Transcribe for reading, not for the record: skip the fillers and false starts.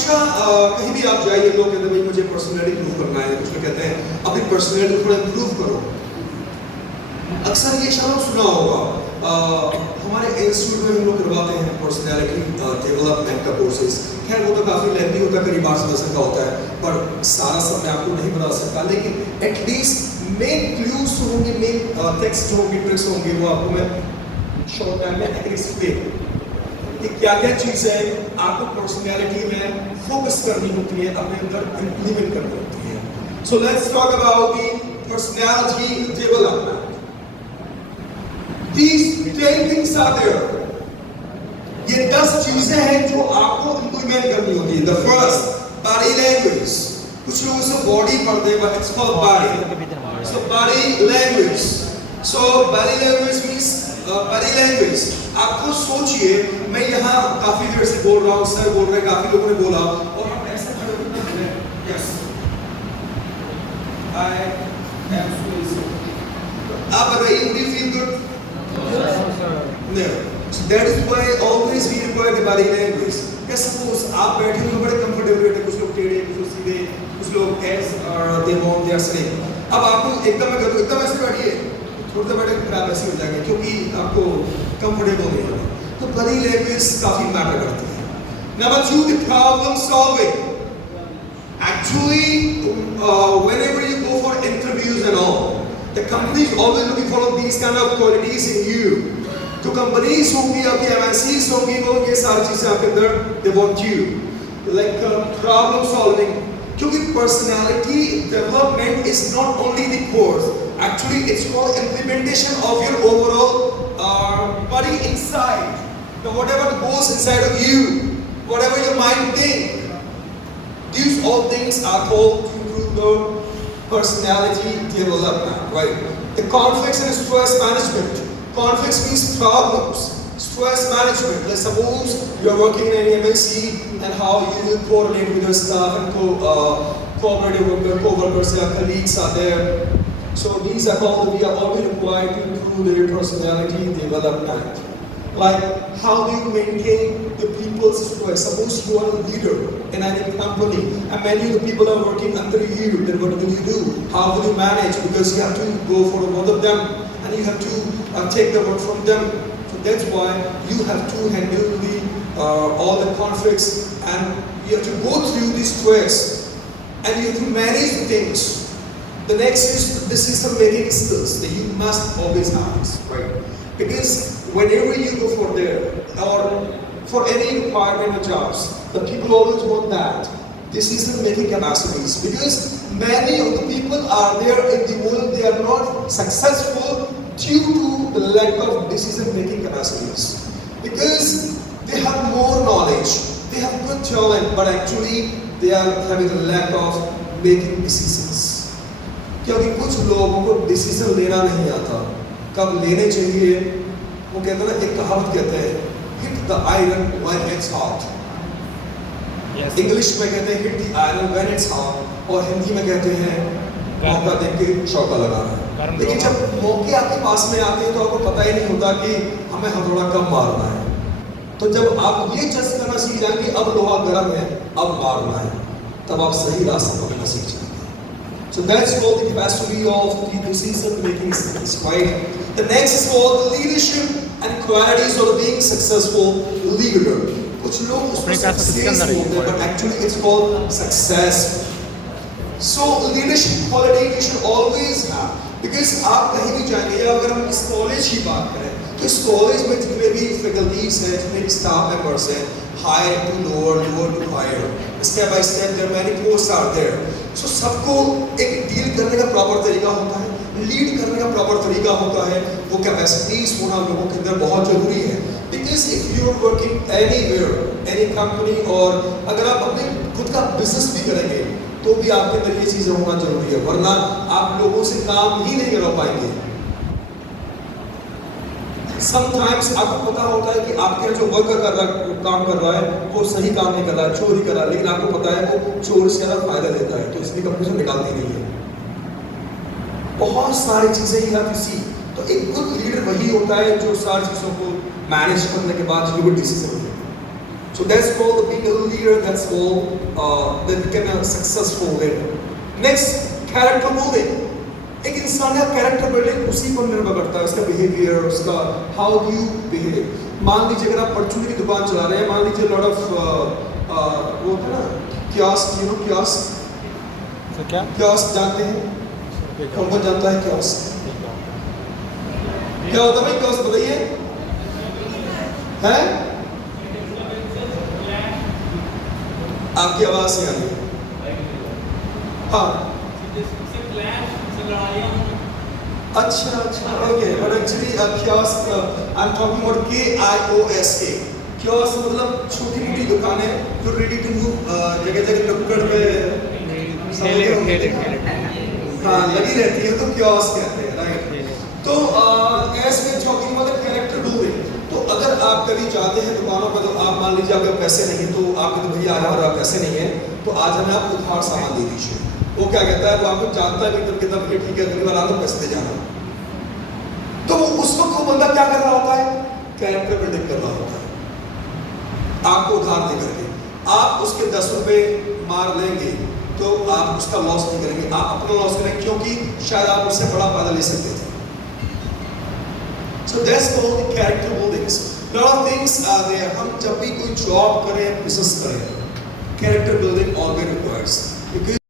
हमेशा कहीं भी आप जाइए लोग कहते हैं भाई मुझे पर्सनैलिटी इम्प्रूव करना है, कुछ लोग कहते हैं अपनी पर्सनैलिटी थोड़ा इम्प्रूव करो। अक्सर ये शब्द सुना होगा, हमारे इंस्टीट्यूट में हम लोग करवाते हैं पर्सनैलिटी डेवलपमेंट का कोर्सेज। खैर वो तो काफ़ी लेंथी होता है, करीब 8-10 का होता है, पर सारा सब मैं आपको नहीं बता सकता, लेकिन एटलीस्ट मेन क्लूज होंगे, मेन टेक्स्ट होंगे, ट्रिक्स होंगे, वो आपको मैं शॉर्ट टाइम में एक्सप्लेन कि क्या क्या चीज़ें आपको पर्सनैलिटी में फोकस करनी होती है, अपने अंदर इम्प्लीमेंट करनी होती है। So let's talk about the personality development. These 10 things are there. ये 10 चीजें हैं जो आपको इम्प्लीमेंट करनी होगी। The first, body language. कुछ लोग उसे बॉडी पढ़ते हैं, but it's called body. So body language. So body language means body language. आपको सोचिए, मैं यहाँ काफी देर से बोल रहा हूँ, सर बोल रहे हैं, काफी लोगों ने बोला, और हम ऐसा खड़े होते हैं, yes, I am so. आप बताइए, do you feel good? No. So that is why always we require the body language. Yes, suppose आप बैठे हो बड़े कंफर्टेबल बैठे, कुछ लोग टेढ़े, कुछ लोग सीधे, कुछ लोग as they want they are sitting. अब आपको एकदम मैं कहूँ एकदम ऐसे बैठिए, थोड़ी देर बैठे खराब ऐसे हो जाएंगे क्योंकि आपको कंफर्टेबल नहीं होगा। तो बॉडी लैंग्वेज काफी मैटर करती है। Number 2, the problem solving. Actually, whenever you go for interviews and all, the company is always looking for these kind of qualities in you. तो कंपनीज होंगी, आपकी MNCs होंगी, वो ये सारी चीजें आपके अंदर they want you, like problem solving. क्योंकि personality development is not only the course, actually it's called implementation of your overall body inside. Now whatever goes inside of you, whatever your mind think, these all things are called to improve the personality development, right? The conflicts and stress management. Conflicts means problems. Stress management. Let's suppose you are working in an MNC and how you will coordinate with your staff and cooperative with your co-workers, your colleagues are there. So these are called, we are always required to improve their personality development. Like how do you maintain the people's stress? Suppose you are a leader in any company and many of the people are working under you, then what will you do? How will you manage? Because you have to go for one of them and you have to take the work from them. So that's why you have to handle the all the conflicts and you have to go through the stress and you have to manage the things. The next is decision making skills that you must always have, right? Because whenever you go for there or for any requirement or jobs, the people always want that decision making capacities. Because many of the people are there in the world, they are not successful due to the lack of decision making capacities. Because they have more knowledge, they have good talent, but actually they are having a lack of making decisions. क्योंकि कुछ लोगों को decision लेना नहीं आता, कब लेने चाहिए। वो कहते हैं ना, एक कहावत कहते हैं, hit the iron when it's hot. English में कहते हैं hit the iron when it's hot, और हिंदी में कहते हैं मौका देख के चौका लगाना। लेकिन जब मौके आपके पास में आते हैं तो आपको पता ही नहीं होता कि हमें हथौड़ा कब मारना है। तो जब आप ये जज करना सीख जाएंगे अब लोहा गर्म है, अब मारना है, तब आप सही रास्ता पकड़ना सीख जाएंगे। So that's called the capacity of the decision making skills, right? The next is called leadership and qualities of being successful leader. कुछ लोग उसको success बोलते हैं, but actually it's called success. So leadership quality you should always have, because आप कहीं भी जाएंगे, या अगर हम इस कॉलेज की बात करें तो इस कॉलेज में जितने भी फैकल्टीज हैं, जितने भी स्टाफ मेंबर्स हैं, higher to lower, lower to higher, step by step there many posts are there. So सबको एक डील करने का प्रॉपर तरीका होता है, लीड करने का प्रॉपर तरीका होता है, वो कैपेसिटीज होना लोगों के अंदर बहुत जरूरी है। Because if you are working anywhere, any company, और अगर आप अपने खुद का बिजनेस भी करेंगे तो भी आपके अंदर ये चीजें होना जरूरी है, वरना आप लोगों से काम ही नहीं करा पाएंगे। Sometimes आपको पता होता है कि आपके जो वर्कर काम कर रहा है वो सही काम नहीं कर रहा है, चोरी कर रहा है, लेकिन आपको पता है वो चोर से ज़्यादा फायदा देता है, तो इसलिए कंपनी से निकालती नहीं है। बहुत सारी चीजें ही आप इसी, तो एक गुड लीडर वही होता है जो सारी चीज़ों को मैनेज करने के बाद जो डिसीजन ले। So that's called being a leader. That's called that become a successful leader. Next, character building. एक इंसान का कैरेक्टर बिल्डिंग उसी पर निर्भर करता है, उसका बिहेवियर, उसका हाउ डू यू बिहेव. मान लीजिए अगर आप परचून की दुकान चला रहे हैं, मान लीजिए लॉट ऑफ वो होता है ना कियोस्क, यू नो कियोस्क. क्या कियोस्क जानते हैं? कौन कौन जानता है कियोस्क? क्या होता है भाई कियोस्क, बताइए. हैं? आपकी आवाज नहीं आ रही है. हाँ. अच्छा अच्छा, okay. But actually kiosk I am talking about KIOSK. Kiosk मतलब छोटी मोटी दुकानें जो रेडी टू मूव जगह जगह टुकड़ पे हाँ लगी रहती है, तो कियोस्क कहते हैं, राइट. तो ऐसे टॉकिंग मतलब कैरेक्टर बिल्डिंग. तो अगर आप कभी जाते हैं दुकानों पर, तो आप मान लीजिए आपके पैसे नहीं है, तो आपके तो भैया आया और पैसे नहीं है, तो आज हमें आप उधार सामान दे दीजिए. वो क्या कहता है, वो आपको जानता है कि कितना ठीक है, अगली बार आना पैसे दे जाना. तो उस वक्त वो बंदा क्या कर रहा होता है, कैरेक्टर बिल्डिंग कर रहा होता है. आपको उधार दे करके आप उसके 10 रुपए मार लेंगे, तो आप उसका लॉस नहीं करेंगे, आप अपना लॉस करेंगे, क्योंकि शायद आप उससे बड़ा फायदा ले सकते थे. So that's called the character buildings. Lot of things are there. हम जब भी कोई जॉब करें, बिजनेस करें, character building always requires.